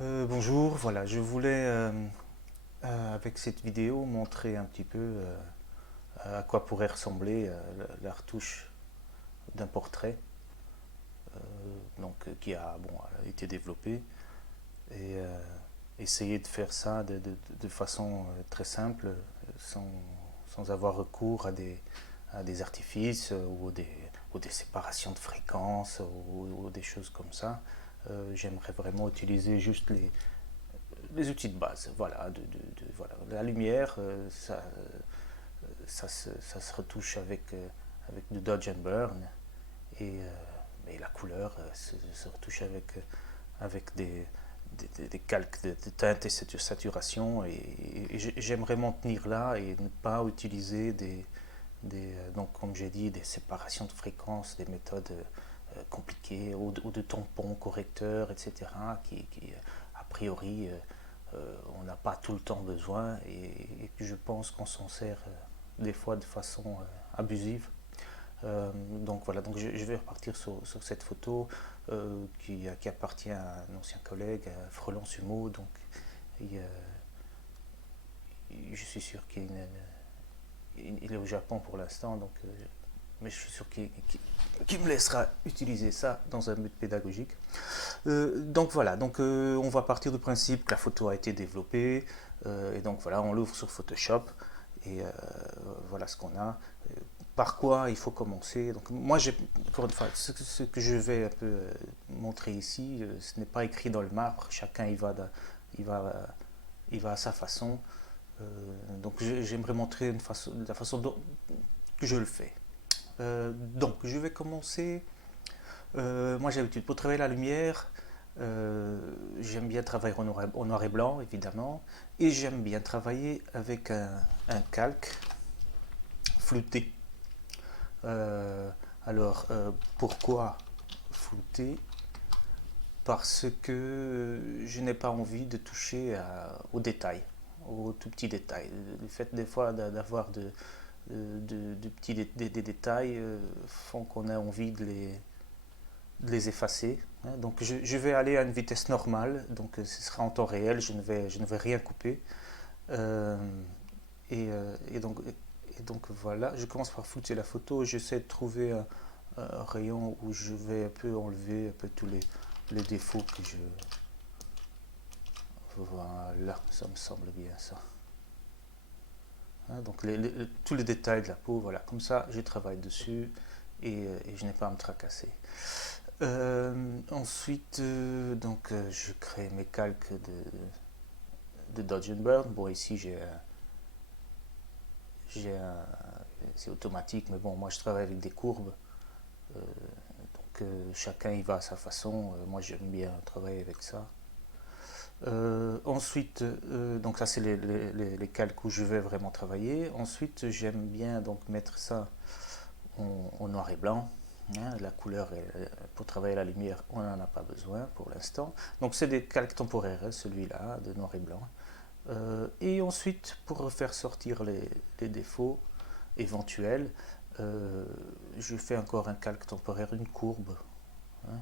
Bonjour, voilà, je voulais avec cette vidéo montrer un petit peu à quoi pourrait ressembler la retouche d'un portrait qui a, a été développé et essayer de faire ça de façon très simple sans avoir recours à des artifices ou des séparations de fréquences ou des choses comme ça. J'aimerais vraiment utiliser juste les outils de base, voilà, voilà. La lumière, ça se retouche avec du Dodge and Burn et la couleur se retouche avec des calques de teinte et de saturation et j'aimerais m'en tenir là et ne pas utiliser donc comme j'ai dit, des séparations de fréquences, des méthodes compliquées ou de tampons correcteurs, etc. Qui a priori, on n'a pas tout le temps besoin et que je pense qu'on s'en sert des fois de façon abusive. Donc voilà, donc je vais repartir sur cette photo qui appartient à un ancien collègue, à Frelon Sumo. Donc il, je suis sûr qu'il est au Japon pour l'instant, donc mais je suis sûr qu'il me laissera utiliser ça dans un but pédagogique. Donc voilà, donc on va partir du principe que la photo a été développée, et donc voilà, on l'ouvre sur Photoshop, et voilà ce qu'on a. Par quoi il faut commencer. Donc moi, encore une fois, ce que je vais un peu montrer ici, ce n'est pas écrit dans le marbre, chacun il va, il va à sa façon. Donc j'aimerais montrer la façon dont je le fais. Donc je vais commencer. Moi j'ai l'habitude pour travailler la lumière. J'aime bien travailler au noir et blanc évidemment, et j'aime bien travailler avec un calque flouté. Euh, Pourquoi flouté? Parce que je n'ai pas envie de toucher aux détails, aux tout petits détails. Le fait des fois d'avoir de petits des détails font qu'on a envie de les effacer. Donc je vais aller à une vitesse normale, donc ce sera en temps réel, je ne vais rien couper. Euh, et donc voilà, je commence par flouter la photo, j'essaie de trouver un rayon où je vais un peu enlever un peu tous les défauts que je... Voilà, ça me semble bien ça. Donc tous les détails de la peau, voilà, comme ça je travaille dessus et je n'ai pas à me tracasser. Ensuite, je crée mes calques de Dodge and Burn. Bon, ici j'ai un, c'est automatique, mais bon, moi je travaille avec des courbes, chacun y va à sa façon. Moi j'aime bien travailler avec ça. Ensuite, donc ça c'est les calques où je vais vraiment travailler. Ensuite, j'aime bien donc mettre ça en noir et blanc. La couleur, pour travailler la lumière, on n'en a pas besoin pour l'instant. Donc c'est des calques temporaires, hein, celui-là, de noir et blanc. Et ensuite, pour faire sortir les défauts éventuels, je fais encore un calque temporaire, une courbe, hein,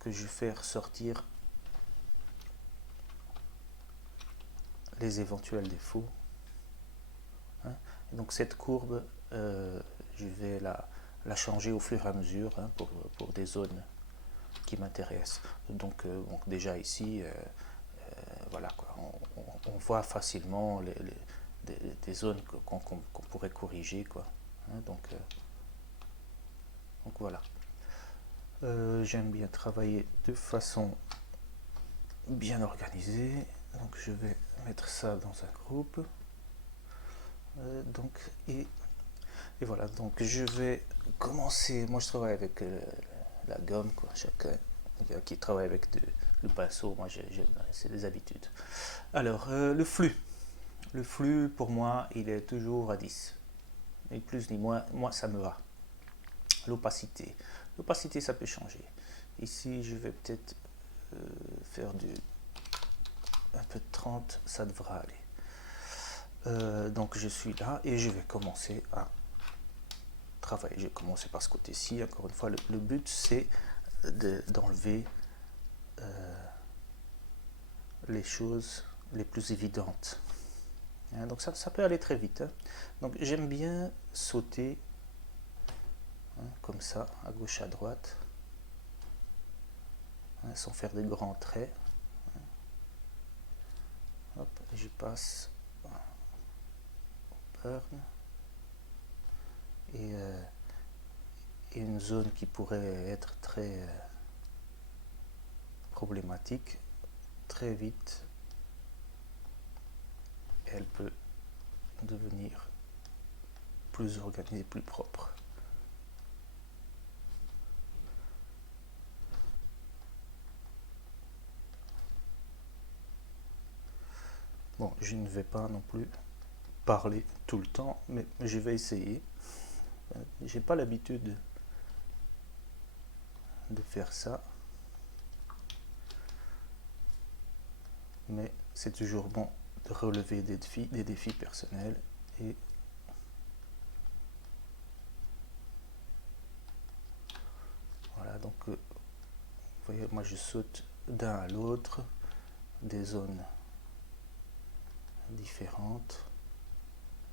que je fais ressortir les éventuels défauts. Hein. Donc cette courbe, je vais la changer au fur et à mesure, hein, pour des zones qui m'intéressent. Donc déjà ici, voilà quoi, on voit facilement des zones qu'on pourrait corriger quoi. Hein, donc voilà. J'aime bien travailler de façon bien organisée. Donc je vais mettre ça dans un groupe. Euh, donc et, et voilà. Donc je vais commencer. Moi je travaille avec la gomme quoi. Chacun qui travaille avec le pinceau. Moi c'est des habitudes. Alors le flux. Le flux pour moi il est toujours à 10. Ni plus ni moins. Moi ça me va. L'opacité. L'opacité ça peut changer. Ici je vais peut-être faire un peu de 30, ça devra aller. Donc je suis là et je vais commencer à travailler. Je vais commencer par ce côté-ci. Encore une fois, le but c'est d'enlever les choses les plus évidentes. Hein, donc ça peut aller très vite. Hein. Donc j'aime bien sauter comme ça, à gauche, à droite, sans faire de grands traits. Hop, j'y passe au burn. Et une zone qui pourrait être très problématique, très vite, elle peut devenir plus organisée, plus propre. Bon, je ne vais pas non plus parler tout le temps, mais je vais essayer. J'ai pas l'habitude de faire ça, mais c'est toujours bon de relever des défis personnels. Et voilà, donc vous voyez, moi je saute d'un à l'autre, des zones différentes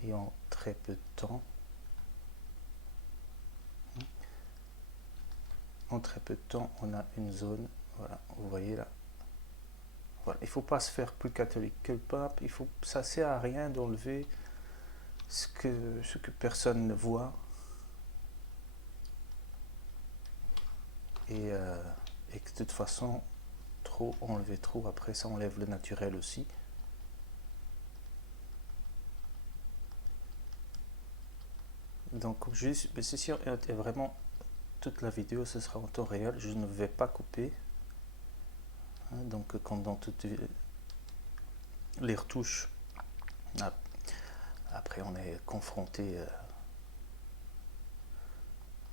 et en très peu de temps. En très peu de temps, on a une zone, voilà, vous voyez là. Voilà, il ne faut pas se faire plus catholique que le pape. Ça ne sert à rien d'enlever ce que personne ne voit. Et que de toute façon, enlever trop, après ça enlève le naturel aussi. Donc ceci est vraiment toute la vidéo, ce sera en temps réel, je ne vais pas couper. Donc comme dans toutes les retouches, après on est confronté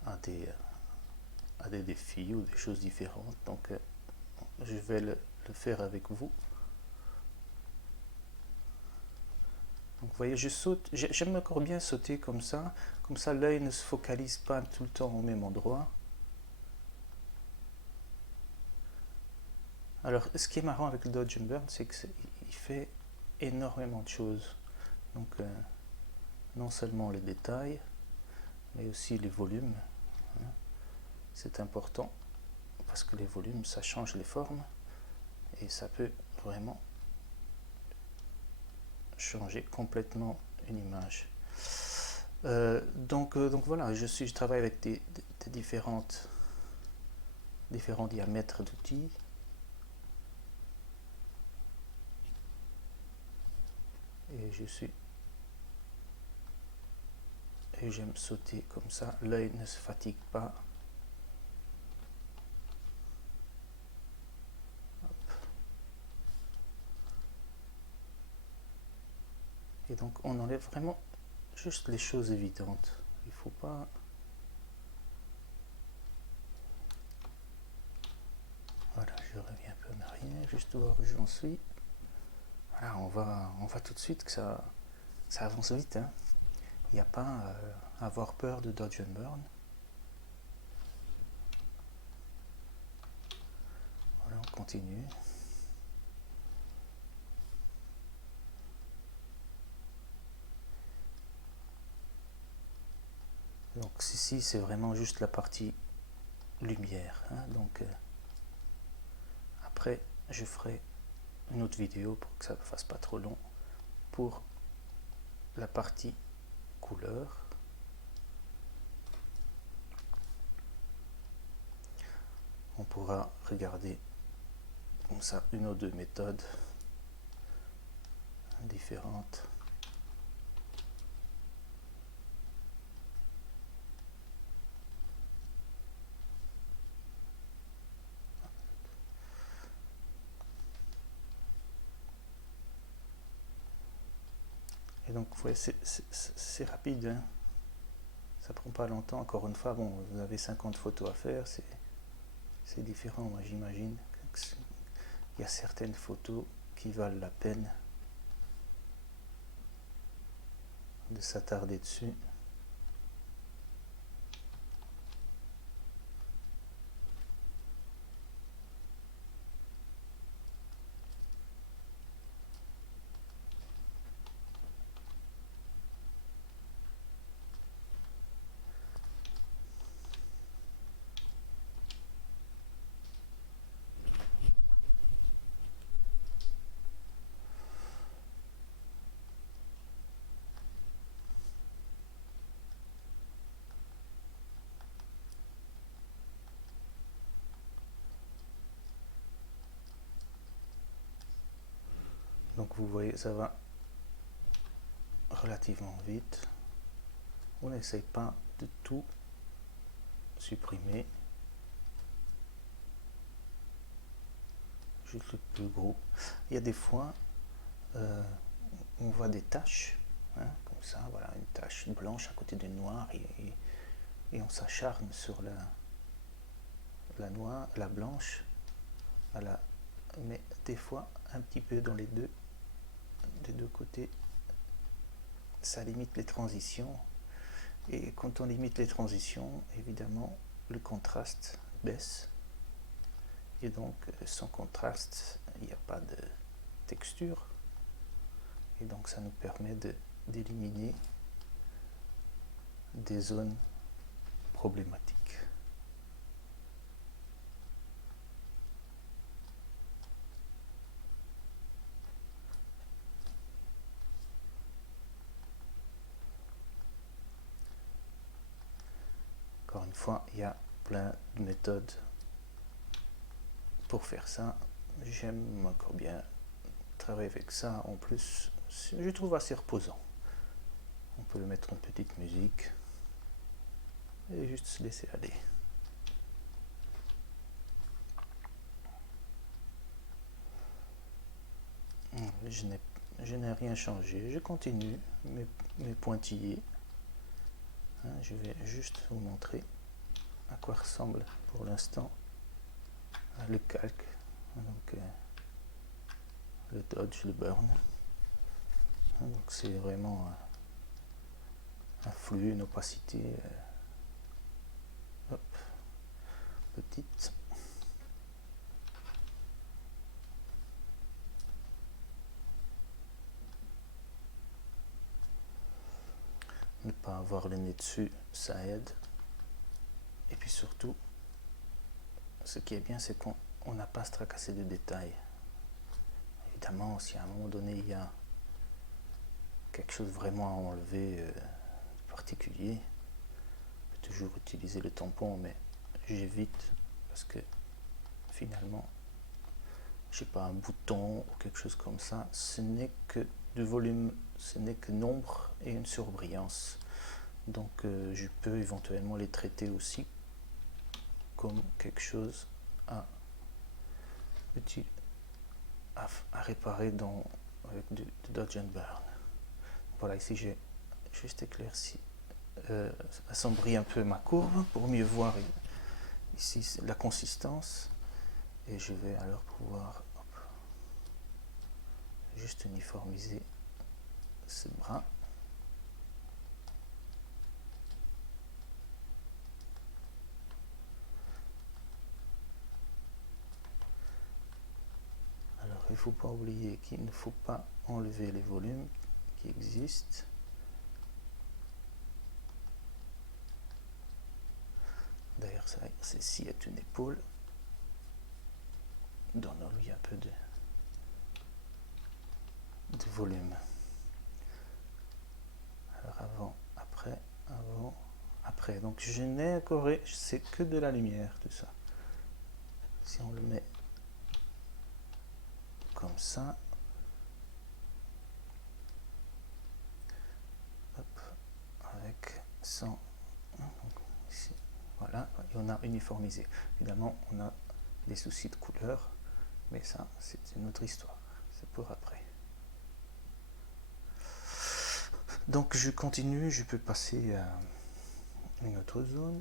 à des défis ou des choses différentes, donc je vais le faire avec vous. Donc vous voyez, je saute, j'aime encore bien sauter comme ça l'œil ne se focalise pas tout le temps au même endroit. Alors ce qui est marrant avec le Dodge and Burn, c'est qu'il fait énormément de choses. Donc non seulement les détails, mais aussi les volumes. C'est important parce que les volumes, ça change les formes et ça peut vraiment changer complètement une image. Donc voilà, je travaille avec des différents diamètres d'outils. Et j'aime sauter comme ça, l'œil ne se fatigue pas. Et donc on enlève vraiment juste les choses évidentes. Il faut pas... Voilà, je reviens un peu en arrière, juste voir où j'en suis. Voilà, on va tout de suite que ça avance vite. Hein. Il n'y a pas à avoir peur de Dodge and Burn. Voilà, on continue. Donc ici, c'est vraiment juste la partie lumière. Hein. Donc après, je ferai une autre vidéo pour que ça ne fasse pas trop long pour la partie couleur. On pourra regarder comme ça une ou deux méthodes différentes. Et donc vous voyez, c'est rapide, hein. Ça prend pas longtemps. Encore une fois, bon, vous avez 50 photos à faire, c'est différent. Moi j'imagine qu'il y a certaines photos qui valent la peine de s'attarder dessus. Donc vous voyez, ça va relativement vite. On n'essaye pas de tout supprimer. Juste le plus gros. Il y a des fois, on voit des taches, hein, comme ça, voilà, une tache blanche à côté d'une noire, et on s'acharne sur la noire, la blanche, mais des fois un petit peu dans des deux côtés, ça limite les transitions. Et quand on limite les transitions, évidemment, le contraste baisse. Et donc, sans contraste, il n'y a pas de texture. Et donc, ça nous permet d'éliminer des zones problématiques. Encore une fois, il y a plein de méthodes pour faire ça. J'aime encore bien travailler avec ça. En plus, je trouve assez reposant. On peut mettre une petite musique et juste se laisser aller. Je n'ai rien changé. Je continue mes pointillés. Je vais juste vous montrer à quoi ressemble pour l'instant le calque. Donc, le dodge, le burn. Donc c'est vraiment un flux, une opacité petite. Ne pas avoir le nez dessus, ça aide. Et puis surtout, ce qui est bien, c'est qu'on n'a pas à se tracasser de détails. Évidemment, si à un moment donné il y a quelque chose vraiment à enlever particulier, on peut toujours utiliser le tampon, mais j'évite parce que finalement, je sais pas, un bouton ou quelque chose comme ça, ce n'est que du volume, ce n'est que nombre et une surbrillance. Donc je peux éventuellement les traiter aussi comme quelque chose à réparer avec du dodge and burn. Voilà, ici j'ai juste éclairci, assombri un peu ma courbe pour mieux voir ici la consistance, et je vais alors pouvoir juste uniformiser ce bras. Alors il ne faut pas oublier qu'il ne faut pas enlever les volumes qui existent. D'ailleurs, celle-ci est une épaule. Donnons-lui un peu de volume. Alors avant, après. Donc je n'ai encore, c'est que de la lumière tout ça. Si on le met comme ça, hop, avec 100, ici, voilà, et on a uniformisé. Évidemment, on a des soucis de couleur, mais ça, c'est une autre histoire. C'est pour après. Donc je continue, je peux passer à une autre zone.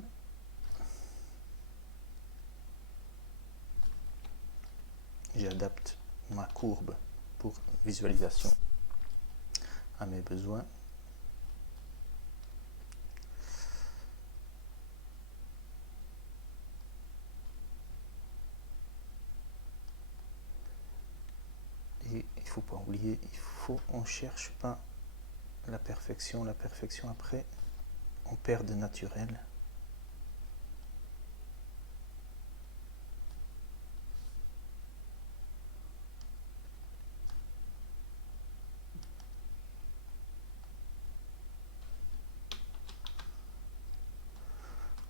J'adapte ma courbe pour visualisation à mes besoins. Et il ne faut pas oublier, on ne cherche pas la perfection. La perfection après, on perd de naturel.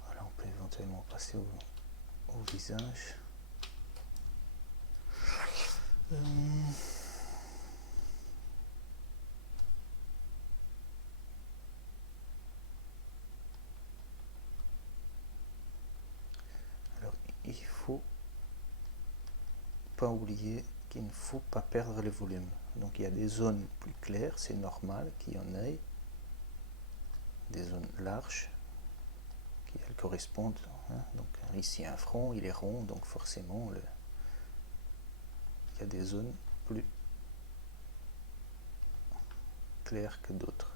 Voilà, on peut éventuellement passer au visage. pas oublier qu'il ne faut pas perdre le volume. Donc il y a des zones plus claires, c'est normal qu'il y en ait, des zones larges qui elles correspondent. Hein. Donc ici un front, il est rond, donc forcément il y a des zones plus claires que d'autres.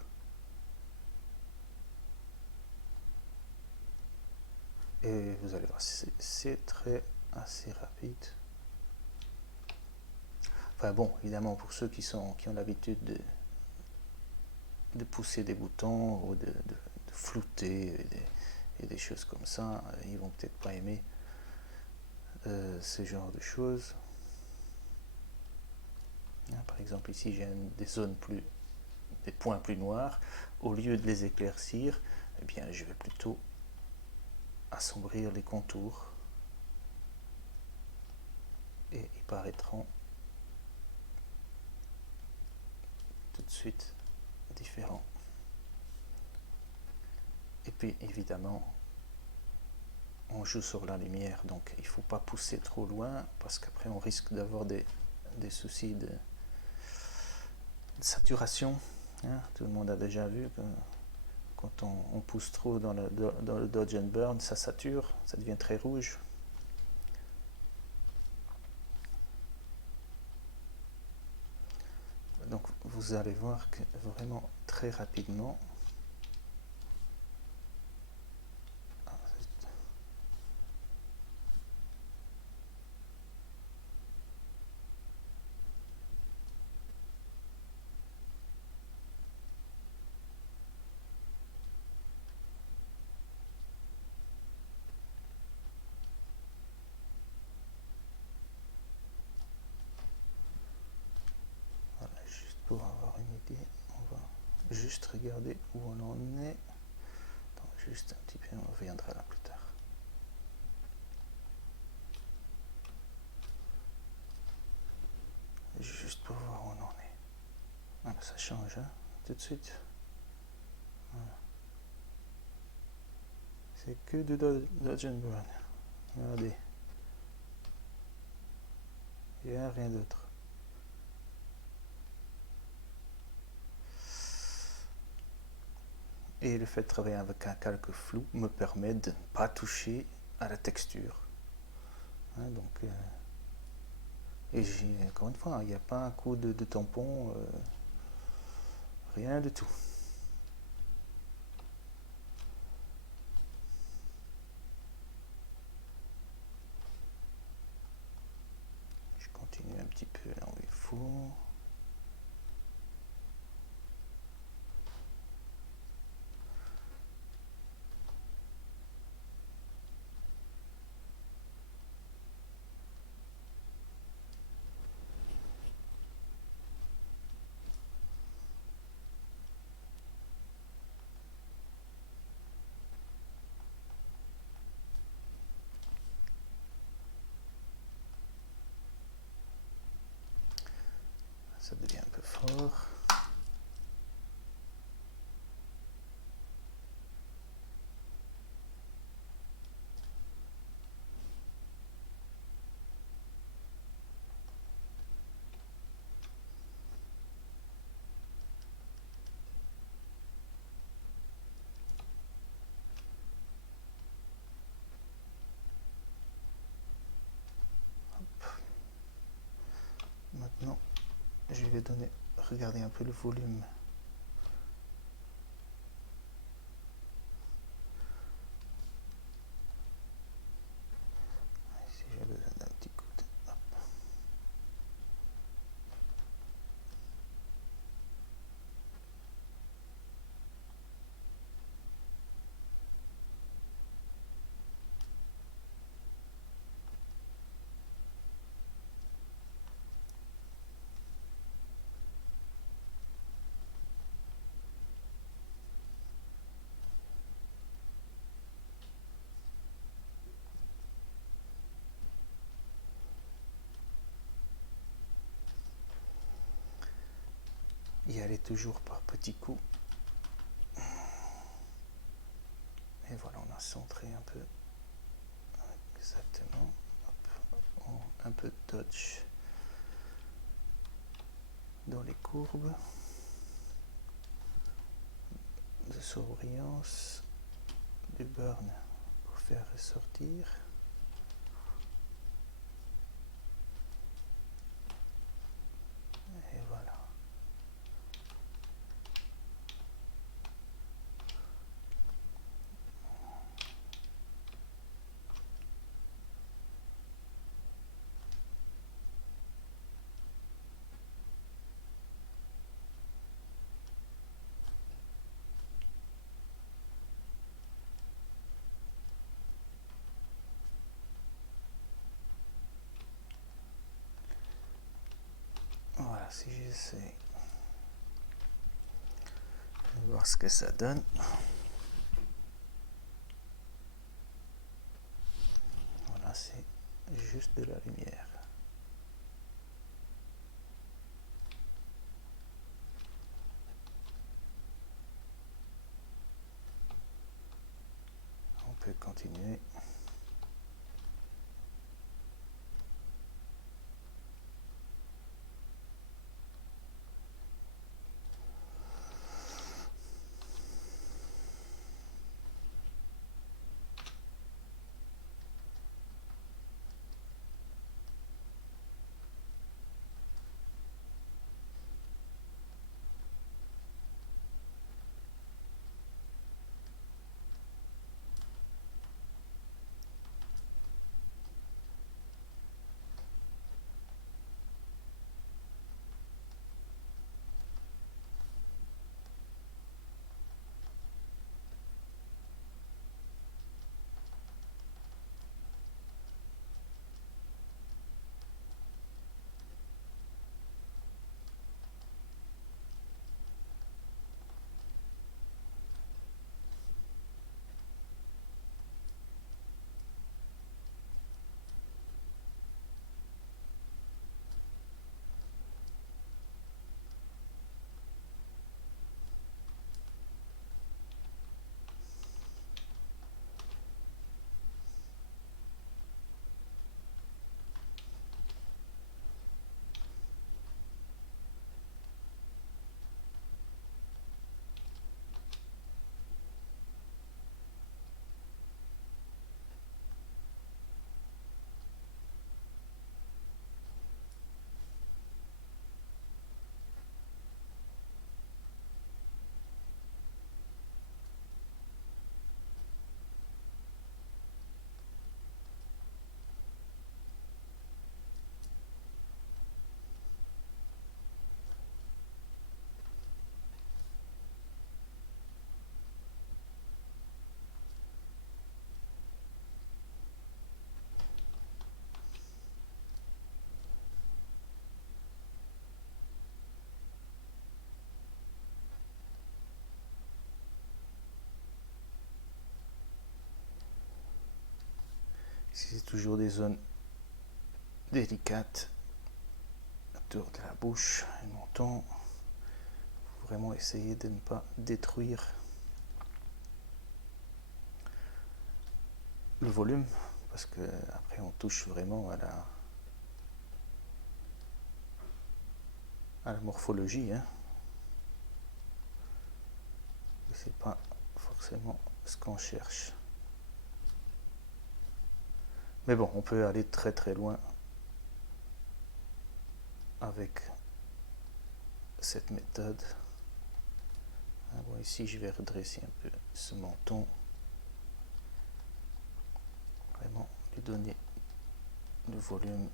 Et vous allez voir, c'est assez rapide. Enfin bon, évidemment, pour ceux qui ont l'habitude de pousser des boutons ou de flouter et des choses comme ça, ils vont peut-être pas aimer ce genre de choses. Par exemple, ici j'ai des points plus noirs. Au lieu de les éclaircir, eh bien, je vais plutôt assombrir les contours et ils paraîtront tout de suite différents. Et puis évidemment, on joue sur la lumière, donc il ne faut pas pousser trop loin parce qu'après on risque d'avoir des soucis de saturation. Tout le monde a déjà vu que quand on pousse trop dans le Dodge and Burn, ça sature, ça devient très rouge. Donc vous allez voir que vraiment très rapidement, voilà, juste pour avoir une idée, on va juste regarder où on en est. Attends, juste un petit peu, on reviendra là plus tard. Juste pour voir où on en est. Ah, ça change, hein, tout de suite. Voilà. C'est que du Dodge and Burn. Regardez. Il n'y a rien d'autre. Et le fait de travailler avec un calque flou me permet de ne pas toucher à la texture. Donc, et encore une fois, il n'y a pas un coup de tampon, rien du tout. Je continue un petit peu là où il faut. Ça devient un peu fort. Maintenant, je vais regarder un peu le volume. Ici, j'ai besoin d'un petit coup de... Hop. Y aller toujours par petits coups. Et voilà, on a centré un peu. Exactement. Hop. un peu de touch dans les courbes de surbrillance, du burn pour faire ressortir. Et voilà. Voilà, si j'essaie de voir ce que ça donne. Voilà, c'est juste de la lumière. On peut continuer. Ici, c'est toujours des zones délicates autour de la bouche et le menton. Faut vraiment essayer de ne pas détruire le volume parce que après on touche vraiment à la morphologie, hein. Et c'est pas forcément ce qu'on cherche. Mais bon, on peut aller très très loin avec cette méthode. Bon, ici, je vais redresser un peu ce menton. Vraiment lui donner le volume.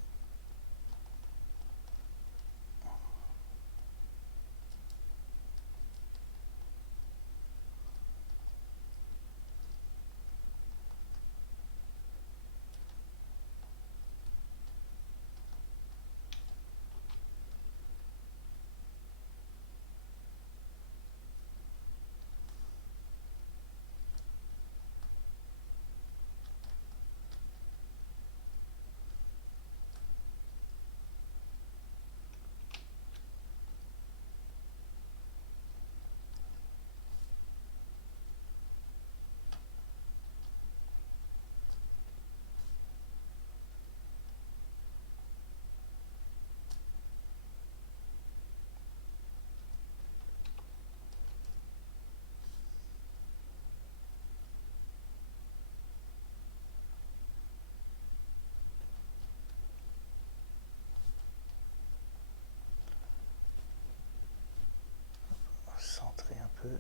peu.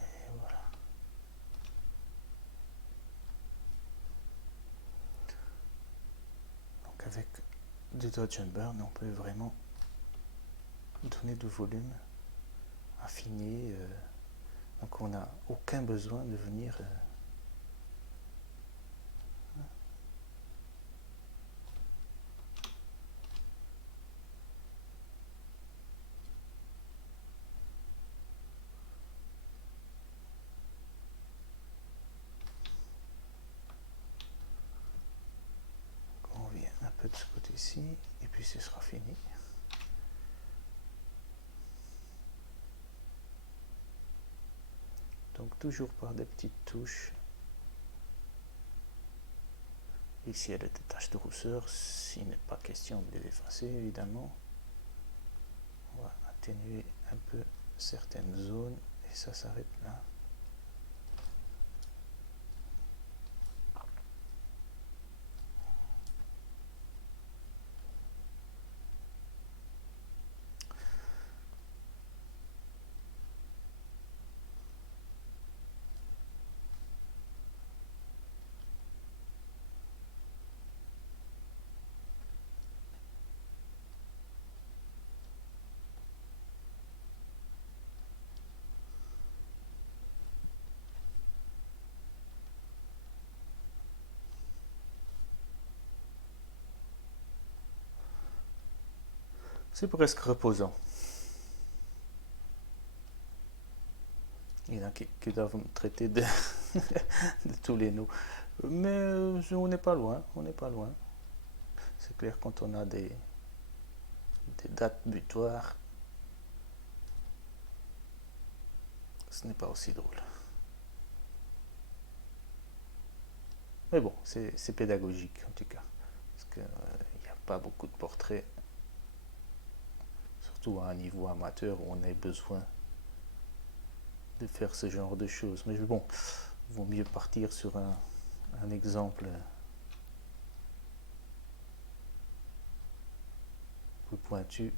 Et voilà. Donc avec du dodge and burn, on peut vraiment donner du volume, affiner. Donc on n'a aucun besoin de venir on vient un peu de ce côté-ci et puis ce sera fini. Donc toujours par des petites touches. Ici il y a des taches de rousseur, s'il n'est pas question de les effacer évidemment. On va atténuer un peu certaines zones et ça s'arrête là. C'est presque reposant. Il y en a qui doivent me traiter de, de tous les noms. Mais on n'est pas loin, on n'est pas loin. C'est clair quand on a des dates butoirs, ce n'est pas aussi drôle. Mais bon, c'est pédagogique en tout cas. Parce qu'il n'y a pas beaucoup de portraits, surtout à un niveau amateur où on a besoin de faire ce genre de choses. Mais bon, il vaut mieux partir sur un exemple plus pointu.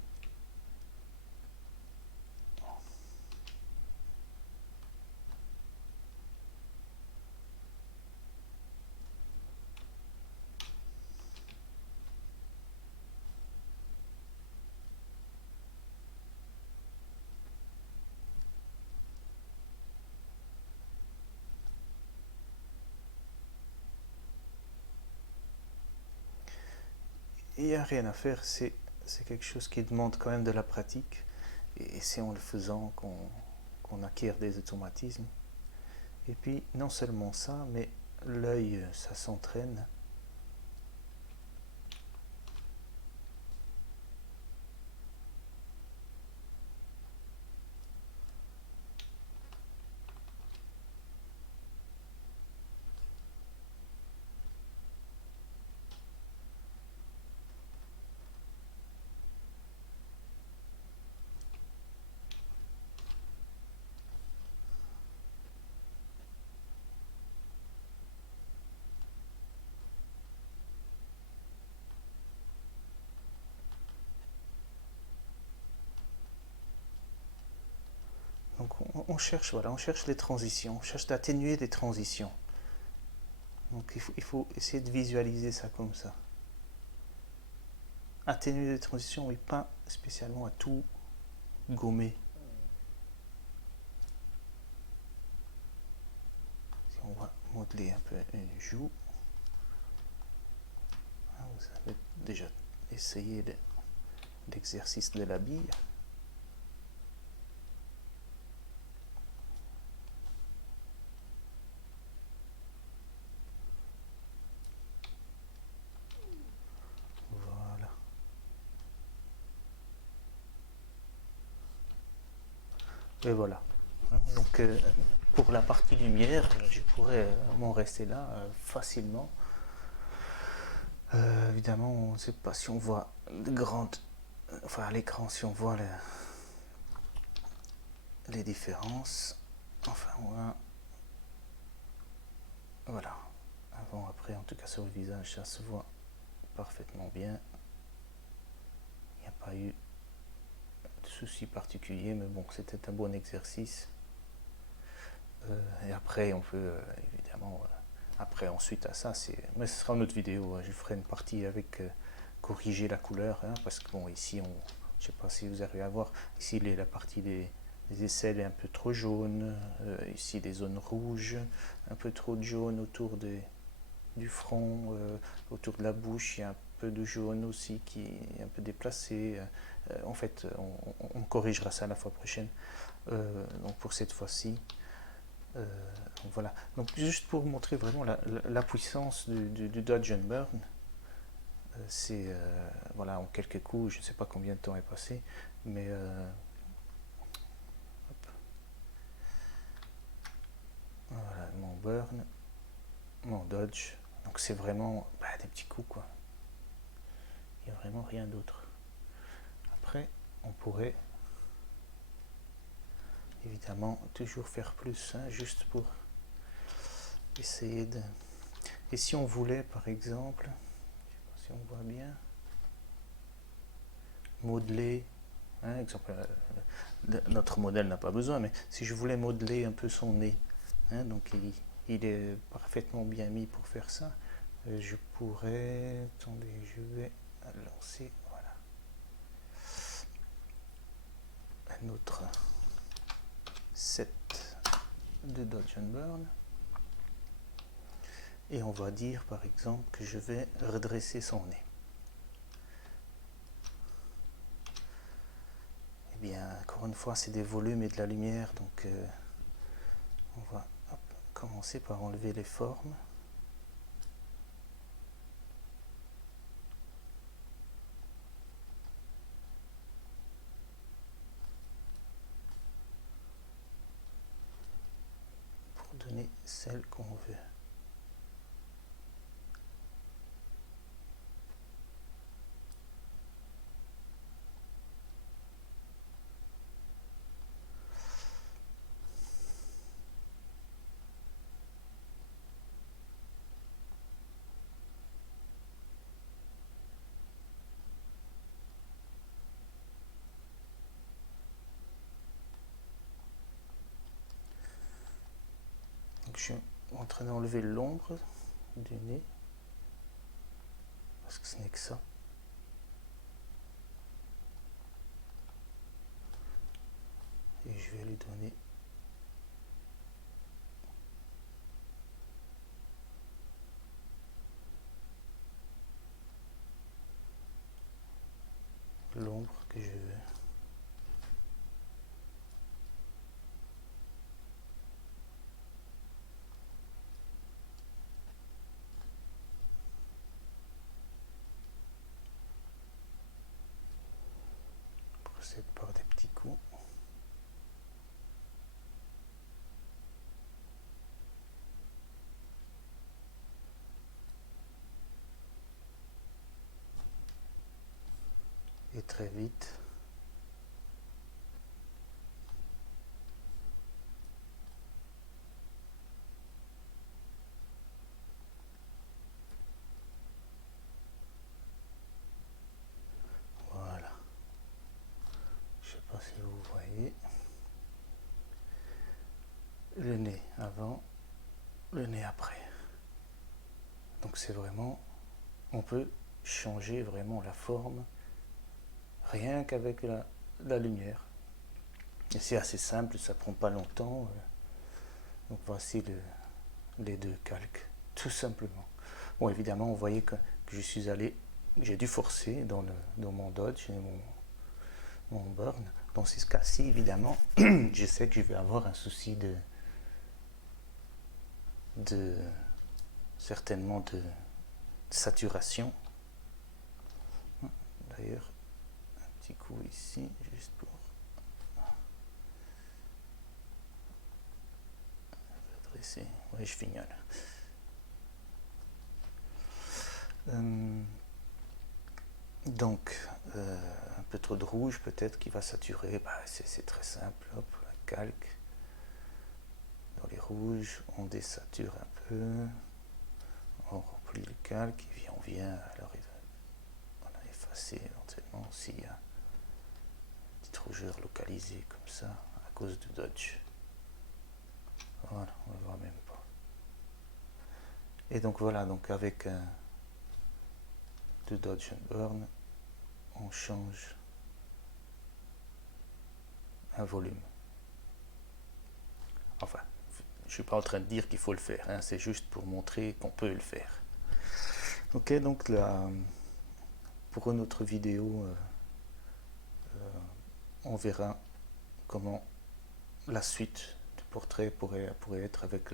Il n'y a rien à faire, c'est quelque chose qui demande quand même de la pratique. Et c'est en le faisant qu'on acquiert des automatismes. Et puis, non seulement ça, mais l'œil, ça s'entraîne. Donc on cherche, voilà, on cherche les transitions, on cherche d'atténuer les transitions. Donc il faut essayer de visualiser ça comme ça. Atténuer les transitions, oui, pas spécialement à tout gommer. Si on va modeler un peu une joue, vous avez déjà essayé l'exercice de la bille. Voilà. Et voilà. Donc pour la partie lumière, je pourrais m'en rester là facilement. Évidemment, on ne sait pas si on voit de grandes, enfin à l'écran, si on voit les différences. Enfin, voilà. Avant, après, en tout cas sur le visage, ça se voit parfaitement bien. Il n'y a pas eu de souci particulier, mais bon, c'était un bon exercice. Et après, on peut évidemment, après, ensuite à ça, mais ce sera une autre vidéo. Je ferai une partie avec corriger la couleur, hein, parce que bon, ici, je sais pas si vous arrivez à voir, ici la partie des aisselles est un peu trop jaune, ici des zones rouges, un peu trop de jaune autour du front, autour de la bouche, il y a un peu de jaune aussi qui est un peu déplacé. En fait, on corrigera ça la fois prochaine. Donc pour cette fois-ci, donc voilà. Donc juste pour vous montrer vraiment la puissance du Dodge and Burn, c'est voilà, en quelques coups, je ne sais pas combien de temps est passé, mais hop, voilà, mon burn, mon dodge. Donc c'est vraiment des petits coups quoi. Il n'y a vraiment rien d'autre. Après, on pourrait évidemment toujours faire plus, hein, juste pour essayer de. Et si on voulait par exemple, je sais pas si on voit bien, modeler, hein, exemple, notre modèle n'a pas besoin, mais si je voulais modeler un peu son nez, hein, donc il est parfaitement bien mis pour faire ça, je pourrais, attendez, je vais lancer, voilà, un autre set de Dodge and Burn, et on va dire par exemple que je vais redresser son nez. Eh bien, encore une fois, c'est des volumes et de la lumière, donc on va commencer par enlever les formes. Pour donner celle qu'on veut. Donc je suis en train d'enlever l'ombre du nez, parce que ce n'est que ça. Et je vais lui donner l'ombre que je veux. On procède par des petits coups. Et très vite. Voilà. Je ne sais pas si vous voyez. Le nez avant, le nez après. Donc c'est vraiment, on peut changer vraiment la forme rien qu'avec la lumière. Et c'est assez simple, ça prend pas longtemps. Donc voici les deux calques, tout simplement. Bon, évidemment, vous voyez que je suis allé, j'ai dû forcer dans mon Dodge et mon Burn. Dans ce cas-ci, évidemment, je sais que je vais avoir un souci de certainement de saturation. D'ailleurs, un petit coup ici, juste pour redresser. Oui, je fignole. Donc, un peu trop de rouge peut-être qui va saturer. Bah, c'est très simple. Hop, un calque. Dans les rouges, on désature un peu. On remplit le calque et puis on vient. Alors, on a effacé éventuellement s'il y a une petite rougeur localisée comme ça à cause du dodge. Voilà, on ne le voit même pas. Et donc voilà, donc avec de dodge and burn, on change un volume. Enfin, je ne suis pas en train de dire qu'il faut le faire, hein, c'est juste pour montrer qu'on peut le faire. Ok, donc là, pour une autre vidéo, on verra comment la suite du portrait pourrait être avec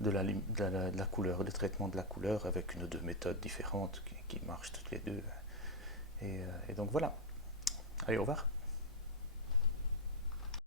de la couleur, le traitement de la couleur avec une ou deux méthodes différentes qui marchent toutes les deux. Et donc voilà. Allez, au revoir.